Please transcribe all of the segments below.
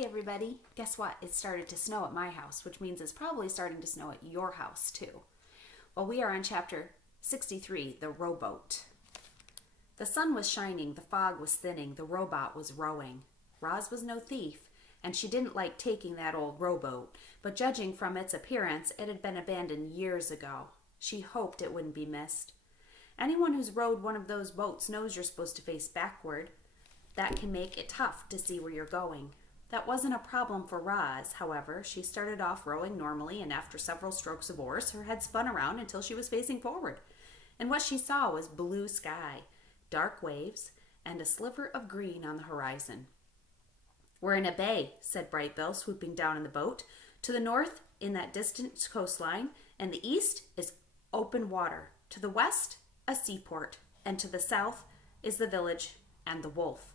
Hey everybody, guess what? It started to snow at my house, which means it's probably starting to snow at your house too. Well, we are on chapter 63, The Rowboat. The sun was shining, the fog was thinning, the robot was rowing. Roz was no thief, and she didn't like taking that old rowboat, but judging from its appearance, it had been abandoned years ago. She hoped it wouldn't be missed. Anyone who's rowed one of those boats knows you're supposed to face backward. That can make it tough to see where you're going. That wasn't a problem for Roz, however. She started off rowing normally, and after several strokes of oars, her head spun around until she was facing forward. And what she saw was blue sky, dark waves, and a sliver of green on the horizon. "We're in a bay," said Bright Bill, swooping down in the boat. "To the north, in that distant coastline, and the east is open water. To the west, a seaport, and to the south is the village and the wolf."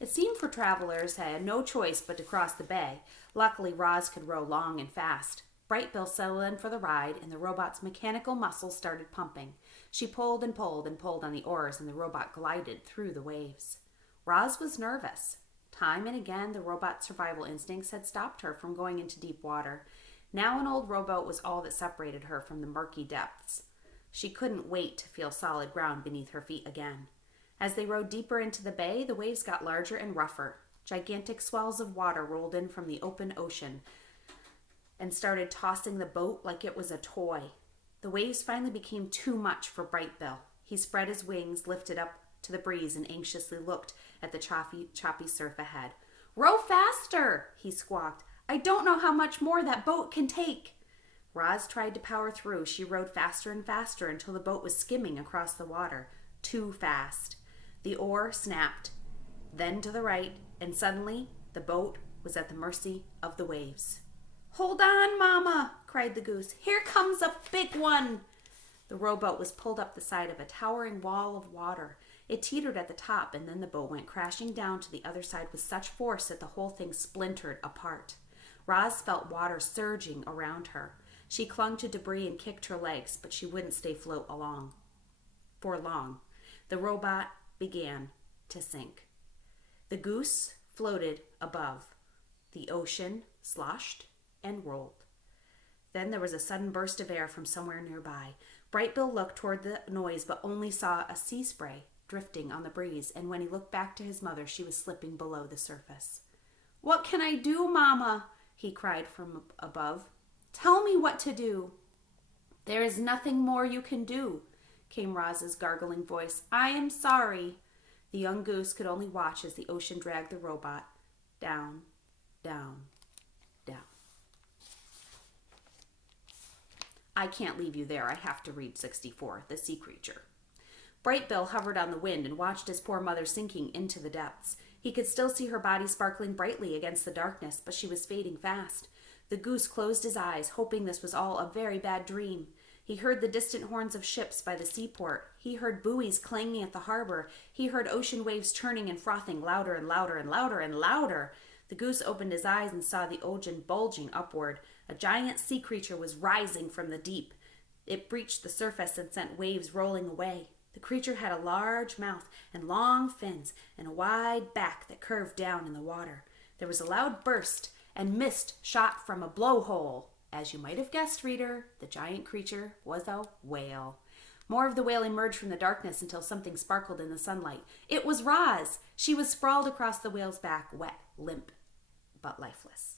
It seemed for travelers had no choice but to cross the bay. Luckily, Roz could row long and fast. Bright Bill settled in for the ride, and the robot's mechanical muscles started pumping. She pulled and pulled and pulled on the oars, and the robot glided through the waves. Roz was nervous. Time and again, the robot's survival instincts had stopped her from going into deep water. Now an old rowboat was all that separated her from the murky depths. She couldn't wait to feel solid ground beneath her feet again. As they rowed deeper into the bay, the waves got larger and rougher. Gigantic swells of water rolled in from the open ocean and started tossing the boat like it was a toy. The waves finally became too much for Bright Bill. He spread his wings, lifted up to the breeze, and anxiously looked at the choppy surf ahead. "Row faster!" he squawked. "I don't know how much more that boat can take." Roz tried to power through. She rowed faster and faster until the boat was skimming across the water. Too fast. The oar snapped, then to the right, and suddenly the boat was at the mercy of the waves. "Hold on, Mama!" cried the goose. "Here comes a big one!" The rowboat was pulled up the side of a towering wall of water. It teetered at the top, and then the boat went crashing down to the other side with such force that the whole thing splintered apart. Roz felt water surging around her. She clung to debris and kicked her legs, but she wouldn't stay afloat for long. The robot began to sink. The goose floated above. The ocean sloshed and rolled. Then there was a sudden burst of air from somewhere nearby. Bright Bill looked toward the noise, but only saw a sea spray drifting on the breeze, and when he looked back to his mother, she was slipping below the surface. "What can I do, Mama?" he cried from above. "Tell me what to do." "There is nothing more you can do," came Roz's gargling voice. "I am sorry." The young goose could only watch as the ocean dragged the robot down, down, down. I can't leave you there. I have to read 64, The Sea Creature. Bright Bill hovered on the wind and watched his poor mother sinking into the depths. He could still see her body sparkling brightly against the darkness, but she was fading fast. The goose closed his eyes, hoping this was all a very bad dream. He heard the distant horns of ships by the seaport. He heard buoys clanging at the harbor. He heard ocean waves churning and frothing louder and louder and louder and louder. The goose opened his eyes and saw the ocean bulging upward. A giant sea creature was rising from the deep. It breached the surface and sent waves rolling away. The creature had a large mouth and long fins and a wide back that curved down in the water. There was a loud burst, and mist shot from a blowhole. As you might have guessed, reader, the giant creature was a whale. More of the whale emerged from the darkness until something sparkled in the sunlight. It was Roz. She was sprawled across the whale's back, wet, limp, but lifeless.